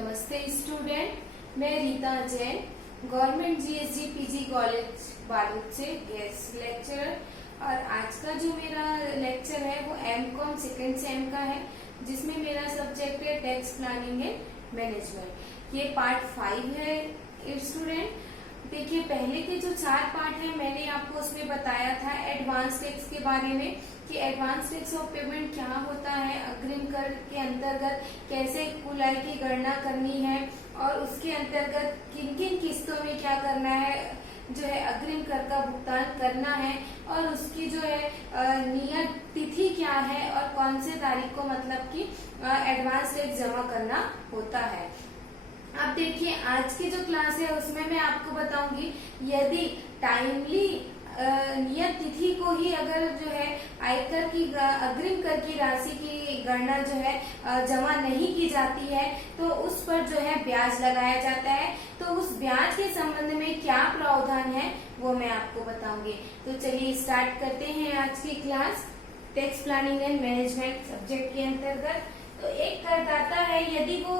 नमस्ते स्टूडेंट, मैं Rita Jain government GSG PG college बारूद से गेस्ट लेक्चरर। और आज का जो मेरा लेक्चर है वो एमकॉम सेकेंड सेम का है, जिसमें मेरा सब्जेक्ट है टैक्स प्लानिंग एंड मैनेजमेंट। ये पार्ट 5 है स्टूडेंट। देखिए, पहले के जो 4 पार्ट है मैंने आपको उसमें बताया था एडवांस टैक्स के बारे में कि एडवांस टैक्स ऑफ पेमेंट क्या होता है, अग्रिम कर के अंतर्गत कैसे कुल आय की गणना करनी है और उसके अंतर्गत किन किन किस्तों में क्या करना है, जो है अग्रिम कर का भुगतान करना है और उसकी जो है नियत तिथि क्या है और कौन से तारीख को मतलब कि एडवांस टैक्स जमा करना होता है। अब देखिए, आज की जो क्लास है उसमें मैं आपको बताऊंगी यदि टाइमली नियत तिथि को ही अगर जो है आयकर की अग्रिम कर की राशि की गणना जो है जमा नहीं की जाती है तो उस पर जो है ब्याज लगाया जाता है। तो उस ब्याज के संबंध में क्या प्रावधान है वो मैं आपको बताऊंगी। तो चलिए स्टार्ट करते हैं आज की class tax planning and management subject के अंतर्गत। तो एक करदाता है, यदि वो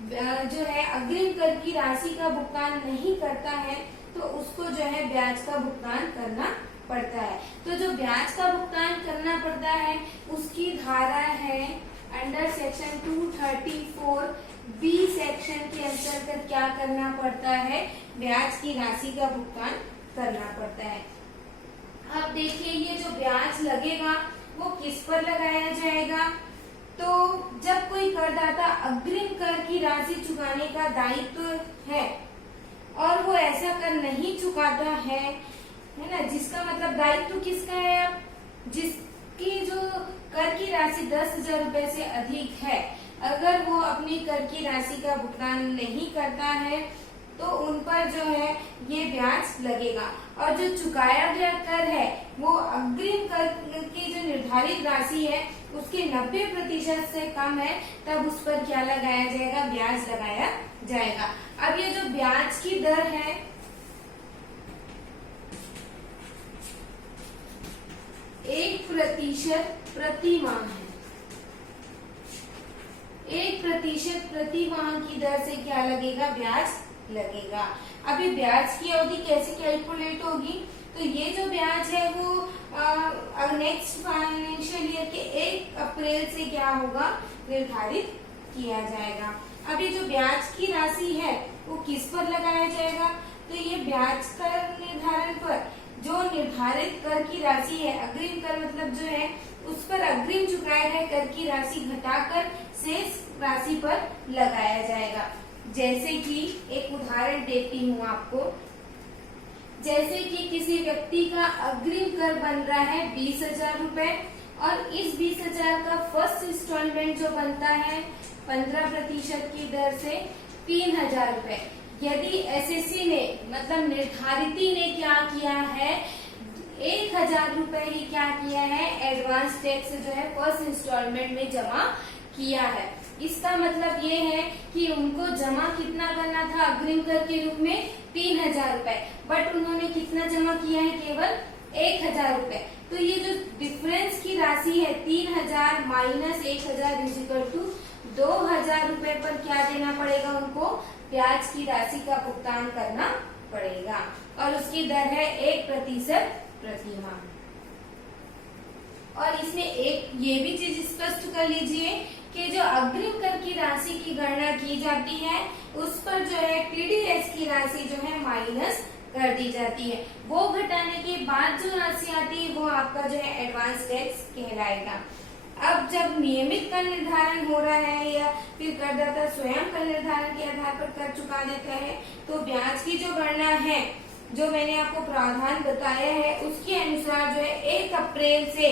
जो है अग्रिम कर की राशि का भुगतान नहीं करता है तो उसको जो है ब्याज का भुगतान करना पड़ता है। तो जो ब्याज का भुगतान करना पड़ता है उसकी धारा है अंडर सेक्शन 234 बी सेक्शन के अंतर्गत क्या करना पड़ता है, ब्याज की राशि का भुगतान करना पड़ता है। अब देखिए, ये जो ब्याज लगेगा वो किस पर लगाया जाएगा। तो जब कोई करदाता अग्रिम कर की राशि चुकाने का दायित्व है और वो ऐसा कर नहीं चुकाता है ना, जिसका मतलब दायित्व किसका है, अब जिसकी जो कर की राशि 10,000 रुपए से अधिक है, अगर वो अपनी कर की राशि का भुगतान नहीं करता है तो उन पर जो है ये ब्याज लगेगा। और जो चुकाया गया कर है वो अग्रिम कर की जो निर्धारित राशि है उसके 90% से कम है, तब उस पर क्या लगाया जाएगा, ब्याज लगाया जाएगा। अब ये जो ब्याज की दर है 1% प्रति माह है। 1% प्रति माह की दर से क्या लगेगा, ब्याज लगेगा। अभी ब्याज की अवधि कैसे कैलकुलेट होगी, तो ये जो ब्याज है वो नेक्स्ट फाइनेंशियल ईयर के 1 अप्रैल से क्या होगा, निर्धारित किया जाएगा। अब ये जो ब्याज की राशि है वो किस पर लगाया जाएगा, तो ये ब्याज कर निर्धारण पर जो निर्धारित कर की राशि है, अग्रिम कर मतलब जो है उस पर अग्रिम चुकाए गए कर की राशि घटाकर शेष राशि पर लगाया जाएगा। जैसे कि एक उदाहरण देती हूँ आपको, जैसे कि किसी व्यक्ति का अग्रिम कर बन रहा है 20,000 रुपए और इस 20,000 का फर्स्ट इंस्टॉलमेंट जो बनता है 15% की दर से 3,000 रुपए। यदि एसएससी ने मतलब निर्धारिती ने क्या किया है, 1,000 रुपए ही क्या किया है, एडवांस टैक्स जो है फर्स्ट इंस्टॉलमेंट में जमा किया है। इसका मतलब ये है कि उनको जमा कितना करना था अग्रिम कर के रूप में 3,000 रुपए, बट उन्होंने कितना जमा किया है, केवल 1,000 रुपए। तो ये जो डिफरेंस की राशि है 3,000 माइनस 1,000 इजिकल टू 2,000 रुपए पर क्या देना पड़ेगा, उनको ब्याज की राशि का भुगतान करना पड़ेगा और उसकी दर है 1% प्रति माह। और इसमें एक ये भी चीज स्पष्ट कर लीजिए कि जो अग्रिम कर की राशि की गणना की जाती है उस पर जो है टीडीएस की राशि जो है माइनस कर दी जाती है। वो घटाने के बाद जो राशि आती है वो आपका जो है एडवांस टैक्स कहलाएगा। अब जब नियमित कर निर्धारण हो रहा है या फिर करदाता स्वयं कर निर्धारण के आधार पर कर चुका देता है तो ब्याज की जो गणना है जो मैंने आपको प्रावधान बताया है उसके अनुसार जो है 1 अप्रैल से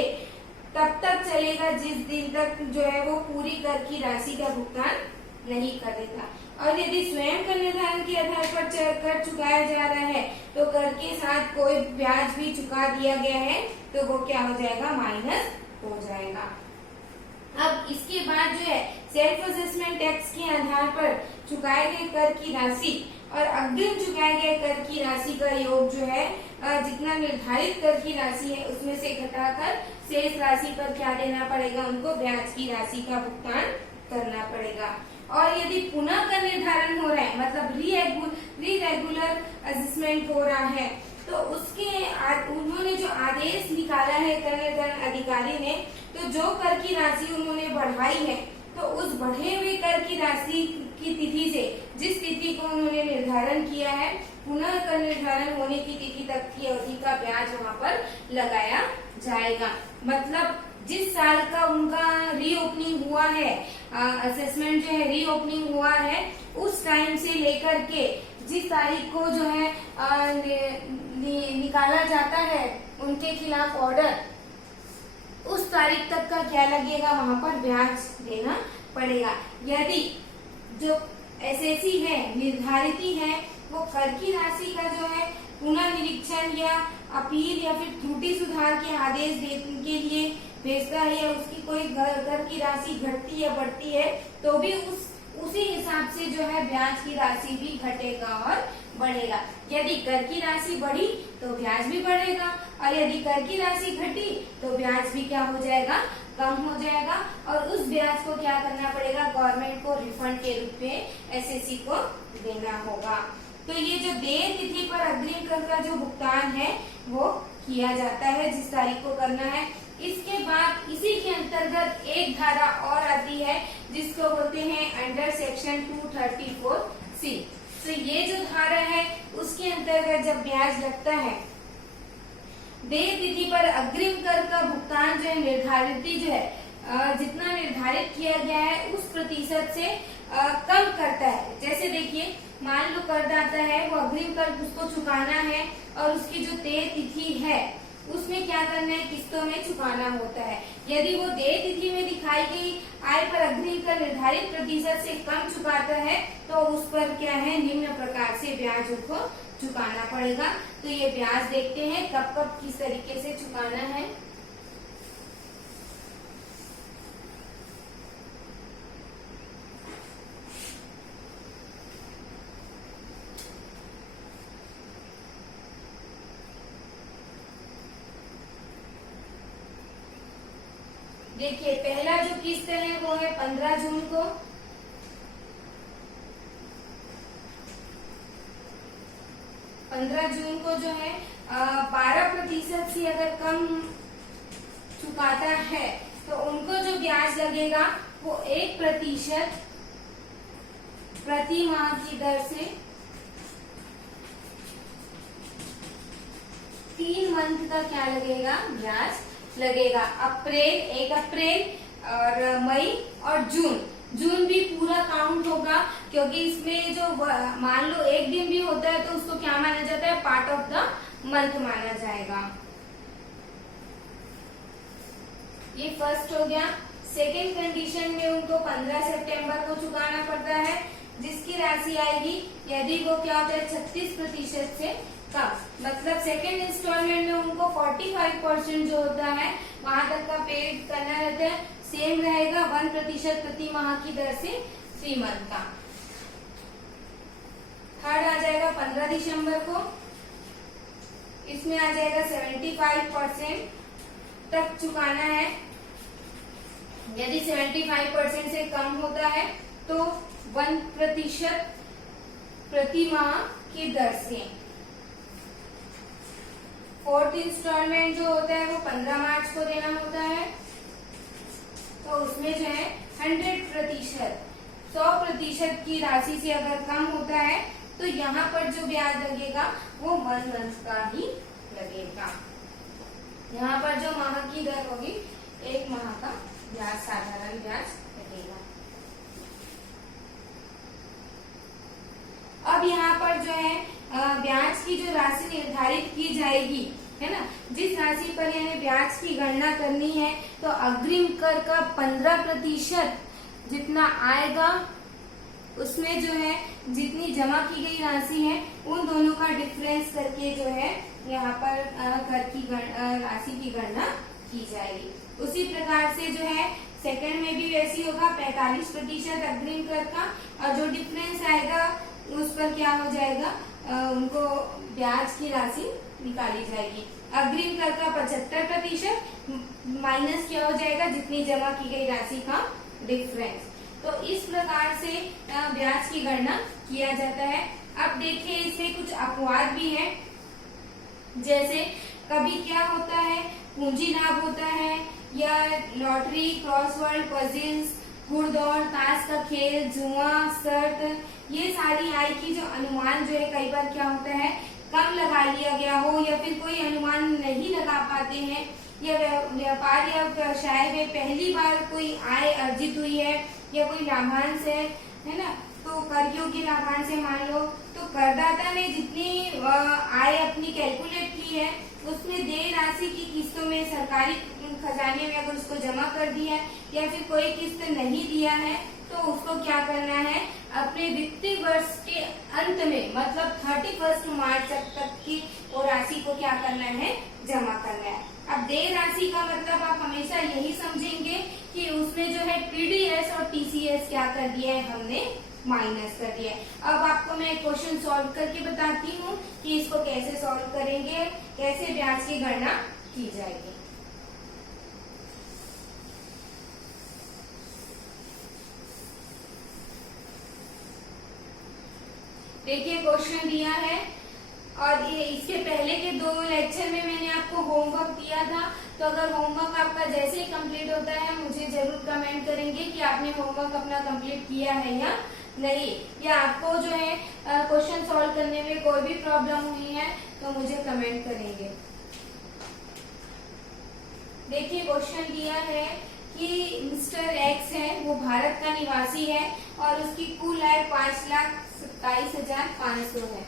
तब तक चलेगा जिस दिन तक जो है वो पूरी कर की राशि का भुगतान नहीं कर देता। और यदि स्वयं कर निर्धारण के आधार पर कर चुकाया जा रहा है तो कर के साथ कोई ब्याज भी चुका दिया गया है तो वो क्या हो जाएगा, माइनस हो जाएगा। अब इसके बाद जो है सेल्फ असेसमेंट टैक्स के आधार पर चुकाए गए कर की राशि और अग्रिम चुकाए गए कर की राशि का योग जो है जितना निर्धारित कर की राशि है उसमें से घटाकर शेष राशि पर क्या देना पड़ेगा, उनको ब्याज की राशि का भुगतान करना पड़ेगा। और यदि पुनः कर निर्धारण हो रहा है, मतलब रीरेगुलर असेसमेंट हो रहा है, तो उसके उन्होंने जो आदेश निकाला है कर निर्धारण अधिकारी ने, तो जो कर की राशि उन्होंने बढ़ाई है, तो उस बढ़े हुए कर की राशि की तिथि से, जिस तिथि को उन्होंने निर्धारण किया है, पुनः कर निर्धारण होने की तिथि तक की अवधि का ब्याज वहाँ पर लगाया जाएगा। मतलब जिस साल का उनका रीओपनिंग हुआ है, असेसमेंट जो है रीओपनिंग हुआ है, उस टाइम से लेकर के जिस तारीख को जो है निकाला जाता है उनके खिलाफ ऑर्डर, उस तारीख तक का क्या लगेगा, वहां पर ब्याज देना पड़ेगा। यदि जो एसएसी है, निर्धारित है, वो कर की राशि का जो है पुनः निरीक्षण या अपील या फिर त्रुटि सुधार के आदेश देने के लिए भेजता है, या उसकी कोई कर की राशि घटती या बढ़ती है, तो भी उसी हिसाब से जो है ब्याज की राशि भी घटेगा और बढ़ेगा। यदि कर की राशि बढ़ी तो ब्याज भी बढ़ेगा, और यदि कर की राशि घटी तो ब्याज भी क्या हो जाएगा, कम हो जाएगा, और उस ब्याज को क्या करना पड़ेगा, गवर्नमेंट को रिफंड के रूप में एसएससी को देना होगा। तो ये जो देय तिथि पर अग्रिम कर का जो भुगतान है वो किया जाता है, जिस तारीख को करना है। इसके बाद इसी के अंतर्गत एक धारा और आती है जिसको बोलते हैं अंडर सेक्शन 234C। तो ये जो धारा है उसके अंतर्गत जब ब्याज लगता है, देय तिथि पर अग्रिम कर का भुगतान जो है निर्धारित जो है जितना निर्धारित किया गया है उस प्रतिशत से कम करता है। जैसे देखिए, मान लो करदाता है, वो अग्रिम कर उसको चुकाना है, और उसकी जो देय तिथि है उसमें क्या करना है, किस्तों में चुकाना होता है। यदि वो देय तिथि में दिखाई गई आय पर अग्रिम कर निर्धारित प्रतिशत से कम चुकाता है, तो उस पर क्या है, निम्न प्रकार से ब्याज उसको चुकाना पड़ेगा। तो ये ब्याज देखते हैं कब कब किस तरीके से चुकाना है। देखिए, पहला जो किस्त है वो है 15 जून को, 15 जून को जो है 12% से अगर कम चुकाता है तो उनको जो ब्याज लगेगा वो 1% प्रति माह की दर से 3 मंथ का क्या लगेगा, ब्याज लगेगा। 1 अप्रैल और मई और जून भी पूरा काउंट होगा, क्योंकि इसमें जो मान लो एक दिन भी होता है तो उसको क्या माना जाता है, पार्ट ऑफ द मंथ माना जाएगा। ये फर्स्ट हो गया। सेकेंड कंडीशन में उनको 15 सितंबर को चुकाना पड़ता है, जिसकी राशि आएगी यदि वो क्या होता है 36% से कम। मतलब सेकेंड इंस्टॉलमेंट में उनको 45% जो होता है वहां तक का पे करना रहता है, सेम रहेगा 1% प्रति माह की दर से 3 मंथ का। थर्ड आ जाएगा 15 दिसंबर को, इसमें आ जाएगा 75% तक चुकाना है। यदि 75% से कम होता है तो 1% प्रति माह की दर से। फोर्थ इंस्टॉलमेंट जो होता है वो 15 मार्च को देना होता है, तो उसमें जो है 100% की राशि से अगर कम होता है तो यहाँ पर जो ब्याज लगेगा वो 1 मंथ का ही लगेगा। यहाँ पर जो माह की दर होगी 1 माह का ब्याज, साधारण ब्याज लगेगा। अब यहाँ पर जो है ब्याज की जो राशि निर्धारित की जाएगी, है ना, जिस राशि पर यानी ब्याज की गणना करनी है, तो अग्रिम कर का 15% जितना आएगा उसमें जो है जितनी जमा की गई राशि है उन दोनों का डिफरेंस करके जो है यहाँ पर कर की राशि की गणना की जाएगी। उसी प्रकार से जो है सेकंड में भी वैसी होगा, 45% अग्रिम कर का, और जो डिफरेंस आएगा उस पर क्या हो जाएगा, उनको ब्याज की राशि निकाली जाएगी। अग्रिम कर का 75% माइनस क्या हो जाएगा, जितनी जमा की गई राशि का डिफरेंस। तो इस प्रकार से ब्याज की गणना किया जाता है। अब देखिए इसमें कुछ अपवाद भी है, जैसे कभी क्या होता है, पूंजी लाभ होता है, या लॉटरी, क्रॉसवर्ड, पजल्स, घुड़दौड़, ताश का खेल, जुआ, शर्त, ये सारी आय की जो अनुमान जो है कई बार क्या होता है कम लगा लिया गया हो, या फिर कोई अनुमान नहीं लगा पाते हैं, या व्यापार या व्यवसाय में पहली बार कोई आय अर्जित हुई है, या कोई लाभांश है ना, तो कर योग्य लाभांश है मान लो, तो करदाता ने जितनी आय अपनी कैलकुलेट की है उसमें देय राशि की किस्तों में सरकारी खजाने में अगर उसको जमा कर दिया है, या फिर कोई किस्त नहीं दिया है, तो उसको क्या करना है, अपने वित्तीय वर्ष के अंत में मतलब 31 मार्च तक की वो राशि को क्या करना है, जमा करना है। अब देय राशि का मतलब आप हमेशा यही समझेंगे कि उसमें जो है टीडीएस और टीसीएस क्या कर दिया है, हमने माइनस कर दिया है। अब आपको मैं क्वेश्चन सॉल्व करके बताती हूँ कि इसको कैसे सॉल्व करेंगे, कैसे ब्याज की गणना की जाएगी। देखिए क्वेश्चन दिया है, और ये इसके पहले के 2 लेक्चर में मैंने आपको होमवर्क दिया था, तो अगर होमवर्क आपका जैसे ही कंप्लीट होता है मुझे जरूर कमेंट करेंगे कि आपने होमवर्क अपना कंप्लीट किया है या नहीं, या आपको जो है क्वेश्चन सॉल्व करने में कोई भी प्रॉब्लम हुई है तो मुझे कमेंट करेंगे। देखिए क्वेश्चन दिया है कि मिस्टर एक्स है, वो भारत का निवासी है और उसकी कुल आय 5,27,500 है।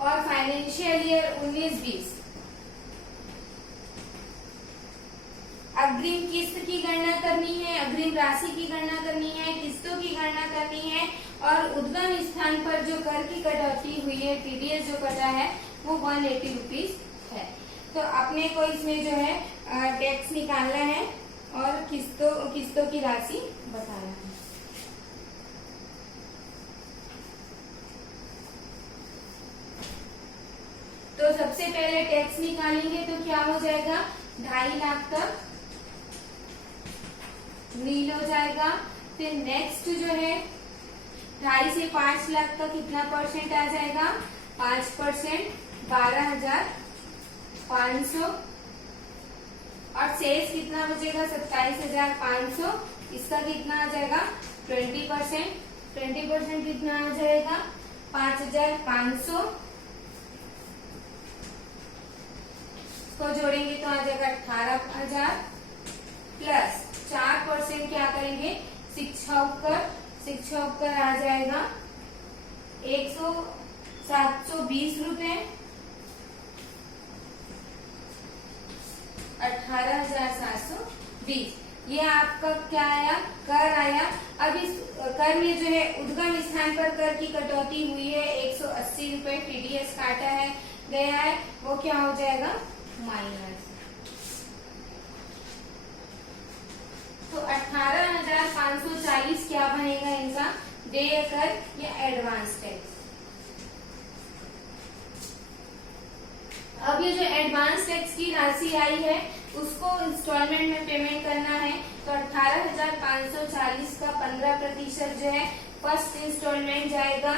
और फाइनेंशियल ईयर 19-20 अग्रिम किस्त की गणना करनी है, अग्रिम राशि की गणना करनी है, किस्तों की गणना करनी है, और उद्गम स्थान पर जो कर की कटौती हुई है, टीडीएस जो कटा है वो 180 रुपीज है। तो अपने को इसमें जो है टैक्स निकालना है और किस्तों की राशि बताना है। तो सबसे पहले टैक्स निकालेंगे तो क्या हो जाएगा, 2.5 लाख तक नील हो जाएगा। फिर नेक्स्ट जो है 2.5 से 5 लाख तक कितना परसेंट आ जाएगा, 5%, 12,500, और शेष कितना बचेगा 27,500, इसका कितना आ जाएगा 20%, 20% कितना आ जाएगा 5,500 को जोड़ेंगे तो आ जाएगा 18,000 प्लस 4% क्या करेंगे, शिक्षा उपकर आ जाएगा 720 रुपए, 18,720। ये आपका क्या आया, कर आया। अब इस कर में जो है उद्गम स्थान पर कर की कटौती हुई है 180 रुपए, टीडीएस काटा है गया है, वो क्या हो जाएगा माइनस। तो 18,540 क्या बनेगा इनका, देय कर या एडवांस टैक्स। अब ये जो एडवांस टैक्स की राशि आई है उसको इंस्टॉलमेंट में पेमेंट करना है, तो 18,540 का 15% जो है फर्स्ट इंस्टॉलमेंट जाएगा,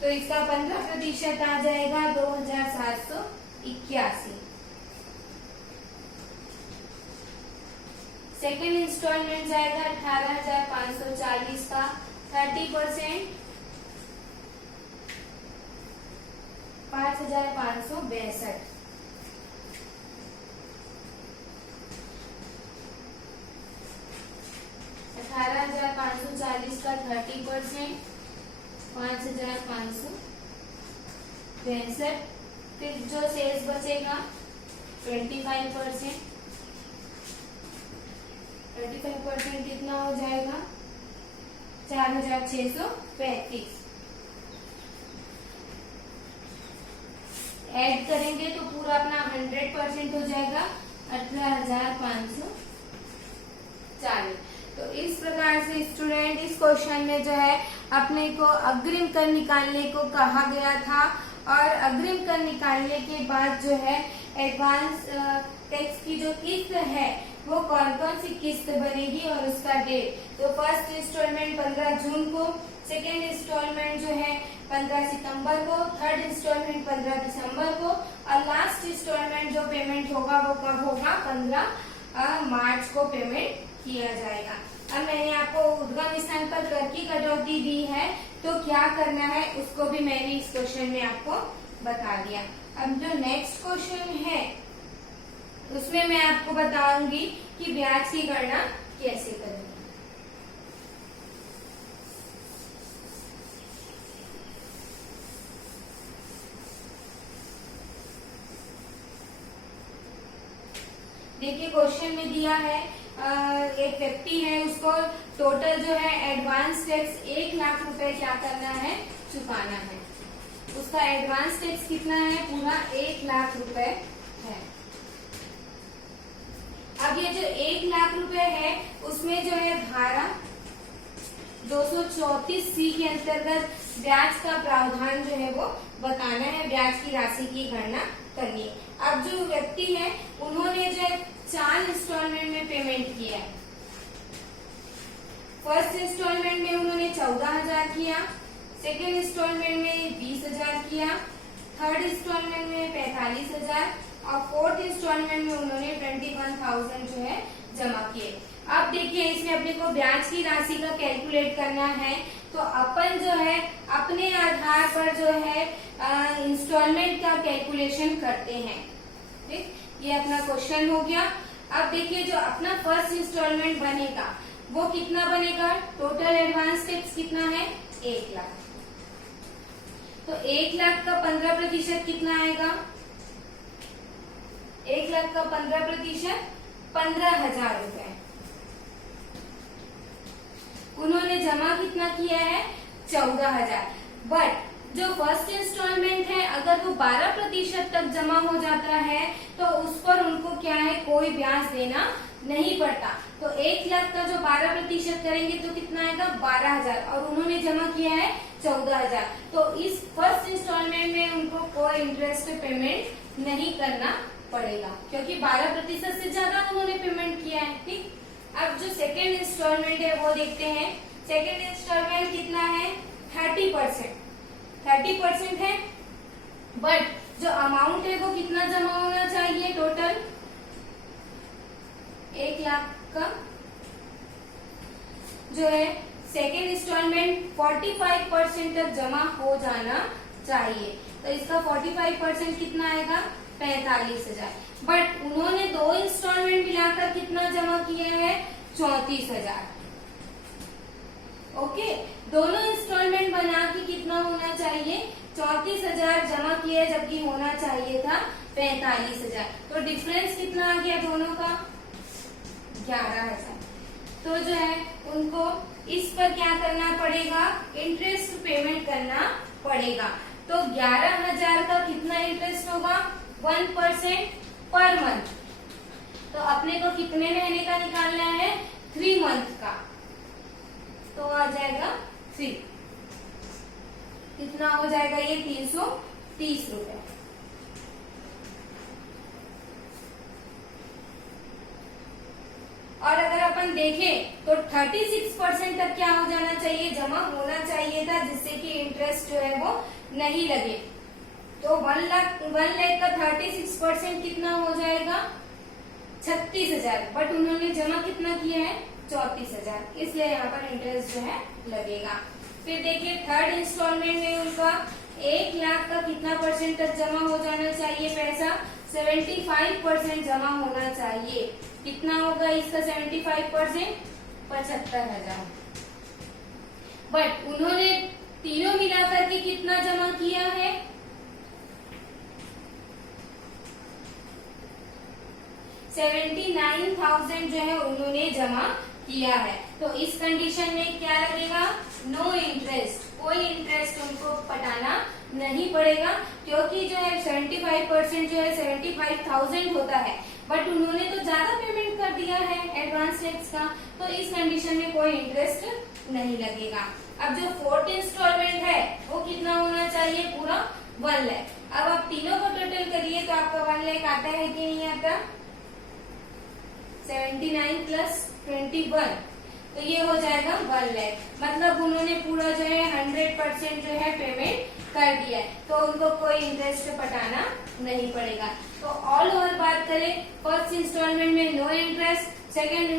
तो इसका 15% आ जाएगा 2,781। सेकेंड इंस्टॉलमेंट जाएगा 18,540 का 30%, 5,562। $18,540 का 30%, 5,562। फिर जो शेष बचेगा 25%, 35% कितना हो जाएगा 4,635। ऐड करेंगे तो पूरा अपना 100% हो जाएगा 18,500 40। तो इस प्रकार से स्टूडेंट इस क्वेश्चन में जो है अपने को अग्रिम कर निकालने को कहा गया था, और अग्रिम कर निकालने के बाद जो है एडवांस टैक्स की जो किस्त है वो कौन कौन सी किस्त बनेगी और उसका डेट। तो फर्स्ट इंस्टॉलमेंट 15 जून को, सेकेंड इंस्टॉलमेंट जो है 15 सितंबर को, थर्ड इंस्टॉलमेंट 15 दिसंबर को, और लास्ट इंस्टॉलमेंट जो पेमेंट होगा वो कब होगा, 15 मार्च को पेमेंट किया जाएगा। अब मैंने आपको उद्गम स्थान पर कर की कटौती दी है, तो क्या करना है उसको भी मैंने इस क्वेश्चन में आपको बता दिया। अब जो नेक्स्ट क्वेश्चन है उसमें मैं आपको बताऊंगी कि ब्याज की गणना कैसे करें। देखिए क्वेश्चन में दिया है एक व्यक्ति है, उसको टोटल जो है एडवांस टैक्स 1 लाख रुपए क्या करना है, चुकाना है। उसका एडवांस टैक्स कितना है, पूरा 1 लाख रुपए है। अब ये जो 1 लाख रुपए है उसमें जो है धारा 234C के अंतर्गत ब्याज का प्रावधान जो है वो बताना है, ब्याज की राशि की गणना करनी है। अब जो व्यक्ति है उन्होंने जो है 4 इंस्टॉलमेंट में पेमेंट किया है। फर्स्ट इंस्टॉलमेंट में उन्होंने 14,000 किया, सेकेंड इंस्टॉलमेंट में 20,000 किया, थर्ड इंस्टॉलमेंट में 45,000 और फोर्थ इंस्टॉलमेंट में उन्होंने 21,000 जो है जमा किए। अब देखिए इसमें अपने को ब्याज की राशि का कैलकुलेट करना है, तो अपन जो है अपने आधार पर जो है इंस्टॉलमेंट का कैलकुलेशन करते हैं। ठीक, ये अपना क्वेश्चन हो गया। अब देखिए जो अपना फर्स्ट इंस्टॉलमेंट बनेगा वो कितना बनेगा, टोटल एडवांस टैक्स कितना है, 1 लाख। तो 1 लाख का 15% कितना आएगा, 1 लाख का 15% 15,000 रुपए। उन्होंने जमा कितना किया है, 14,000। बट जो फर्स्ट इंस्टॉलमेंट है अगर वो 12% तक जमा हो जाता है तो उस पर उनको क्या है, कोई ब्याज देना नहीं पड़ता। तो 1 लाख का जो 12% करेंगे तो कितना आएगा, 12,000, और उन्होंने जमा किया है 14,000। तो इस फर्स्ट इंस्टॉलमेंट में उनको कोई इंटरेस्ट पेमेंट नहीं करना पड़ेगा, क्योंकि 12% से ज्यादा उन्होंने पेमेंट किया है। ठीक, अब जो सेकेंड इंस्टॉलमेंट है वो देखते हैं। सेकेंड इंस्टॉलमेंट कितना है, 30% है, बट जो अमाउंट है वो कितना जमा होना चाहिए, टोटल 1 लाख का जो है सेकेंड इंस्टॉलमेंट 45% तक जमा हो जाना चाहिए। तो इसका 45% कितना आएगा, 45,000। बट उन्होंने 2 इंस्टॉलमेंट मिलाकर कितना जमा किया है, 34,000। ओके, दोनों इंस्टॉलमेंट बना के कितना होना चाहिए, 34,000 जमा किया, जबकि होना चाहिए था 45,000। तो डिफरेंस कितना आ गया दोनों का, 11,000। तो जो है उनको इस पर क्या करना पड़ेगा, इंटरेस्ट पेमेंट करना पड़ेगा। तो 11,000 का कितना इंटरेस्ट होगा, 1% पर मंथ। तो अपने को कितने महीने का निकालना है, 3 मंथ का। तो आ जाएगा 3, कितना हो जाएगा ये, 330 रुपए। और अगर अपन देखें तो 36% तक क्या हो जाना चाहिए, जमा होना चाहिए था, जिससे कि इंटरेस्ट जो है वो नहीं लगे। तो 1 लाख का 36% कितना हो जाएगा, 36,000। बट उन्होंने जमा कितना किया है, 34,000, इसलिए यहाँ पर इंटरेस्ट जो है लगेगा। फिर देखिए थर्ड इंस्टॉलमेंट में उनका 1 लाख का कितना % तक जमा हो जाना चाहिए, पैसा 75% जमा होना चाहिए। कितना होगा इसका 75%, 75,000। बट उन्होंने तीनों मिलाकर के कितना जमा किया है, 79,000 जो है उन्होंने जमा किया है। तो इस कंडीशन में क्या लगेगा, नो इंटरेस्ट, कोई इंटरेस्ट उनको पटाना नहीं पड़ेगा, क्योंकि जो है 75% जो है 75,000 होता है, बट उन्होंने तो ज्यादा पेमेंट कर दिया है एडवांस टैक्स का, तो इस कंडीशन में कोई इंटरेस्ट नहीं लगेगा। अब जो फोर्थ इंस्टॉलमेंट है वो कितना होना चाहिए, पूरा 1 लाख। अब आप तीनों को टोटल करिए तो आपका 1 लाख आता है कि नहीं आता, 79 प्लस 21, तो ये हो जाएगा 1 लाख। मतलब उन्होंने पूरा जो है 100% जो है पेमेंट कर दिया है, तो उनको कोई इंटरेस्ट पटाना नहीं पड़ेगा। तो ऑल ओवर बात करें, फर्स्ट इंस्टॉलमेंट में नो इंटरेस्ट, सेकेंड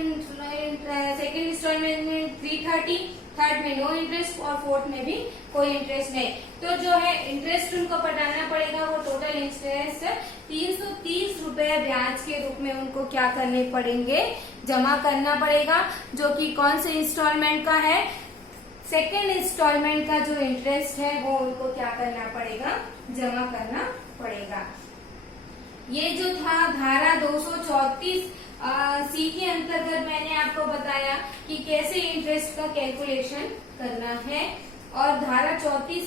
इंस्टॉलमेंट में 330, थर्ड में नो इंटरेस्ट और फोर्थ में भी कोई इंटरेस्ट नहीं। तो जो है इंटरेस्ट उनको पटाना पड़ेगा, वो टोटल इंटरेस्ट 330 रुपए ब्याज के रूप में उनको क्या करने पड़ेंगे, जमा करना पड़ेगा, जो कि कौन से इंस्टॉलमेंट का है, सेकेंड इंस्टॉलमेंट का जो इंटरेस्ट है वो उनको क्या करना पड़ेगा, जमा करना पड़ेगा। ये जो था धारा 234 सी के अंतर्गत मैंने आपको बताया कि कैसे इंटरेस्ट का कैलकुलेशन करना है, और धारा 34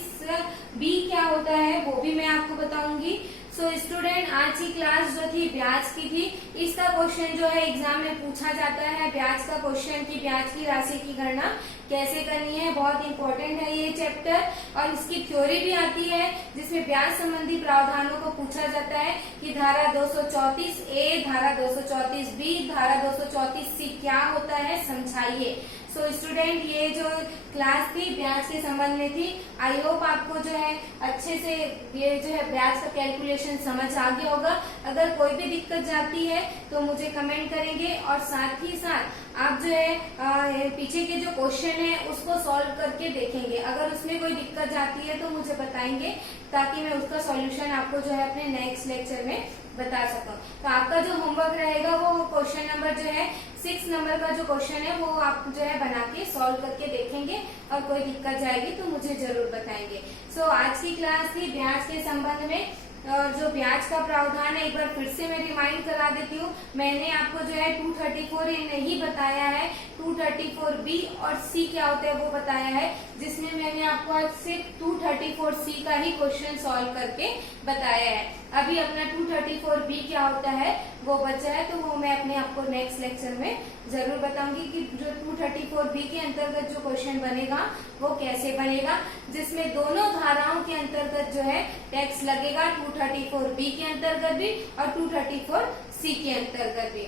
बी क्या होता है वो भी मैं आपको बताऊंगी। सो स्टूडेंट, आज की क्लास जो थी ब्याज की थी, इसका क्वेश्चन जो है एग्जाम में पूछा जाता है, ब्याज का क्वेश्चन की ब्याज की राशि की गणना कैसे करनी है, बहुत इंपॉर्टेंट है ये चैप्टर। और इसकी थ्योरी भी आती है जिसमें ब्याज संबंधी प्रावधानों को पूछा जाता है कि धारा 234 ए, धारा 234 बी, धारा 234 सी क्या होता है, समझाइए। सो स्टूडेंट, ये जो क्लास थी ब्याज के संबंध में थी, आई होप आपको जो है अच्छे से ये जो है ब्याज का कैलकुलेशन समझ आ गया होगा। अगर कोई भी दिक्कत जाती है तो मुझे कमेंट करेंगे, और साथ ही साथ आप जो है पीछे के जो क्वेश्चन है उसको सॉल्व करके देखेंगे। अगर उसमें कोई दिक्कत जाती है तो मुझे बताएंगे, ताकि मैं उसका सॉल्यूशन आपको जो है अपने नेक्स्ट लेक्चर में बता सकूं। तो आपका जो होमवर्क रहेगा वो क्वेश्चन नंबर जो है 6 नंबर का जो क्वेश्चन है वो आप जो है बना के सॉल्व करके देखेंगे, और कोई दिक्कत जाएगी तो मुझे जरूर बताएंगे। सो आज की क्लास थी ब्याज के संबंध में, और जो ब्याज का प्रावधान है एक बार फिर से मैं रिमाइंड करा देती हूँ। मैंने आपको जो है 234 ए नहीं बताया है, 234 बी और सी क्या होता है वो बताया है, जिसमें मैंने आपको आज सिर्फ 234 सी का ही क्वेश्चन सॉल्व करके बताया है। अभी अपना 234 बी क्या होता है वो बचा है, तो वो मैं अपने आपको नेक्स्ट लेक्चर में जरूर बताऊंगी कि जो 234 बी के अंतर्गत जो क्वेश्चन बनेगा वो कैसे बनेगा, जिसमें दोनों धाराओं के अंतर्गत जो है टैक्स लगेगा, 234 बी के अंतर्गत भी और 234 सी के अंतर्गत भी।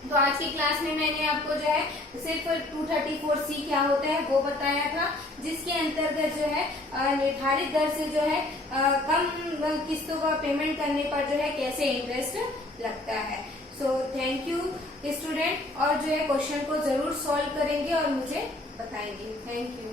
तो आज की क्लास में मैंने आपको जो है सिर्फ 234 सी क्या होता है वो बताया था, जिसके अंतर्गत जो है निर्धारित दर से जो है कम किस्तों का पेमेंट करने पर जो है कैसे इंटरेस्ट लगता है। सो थैंक यू स्टूडेंट, और जो है क्वेश्चन को जरूर सॉल्व करेंगे और मुझे बताएंगे। Thank you.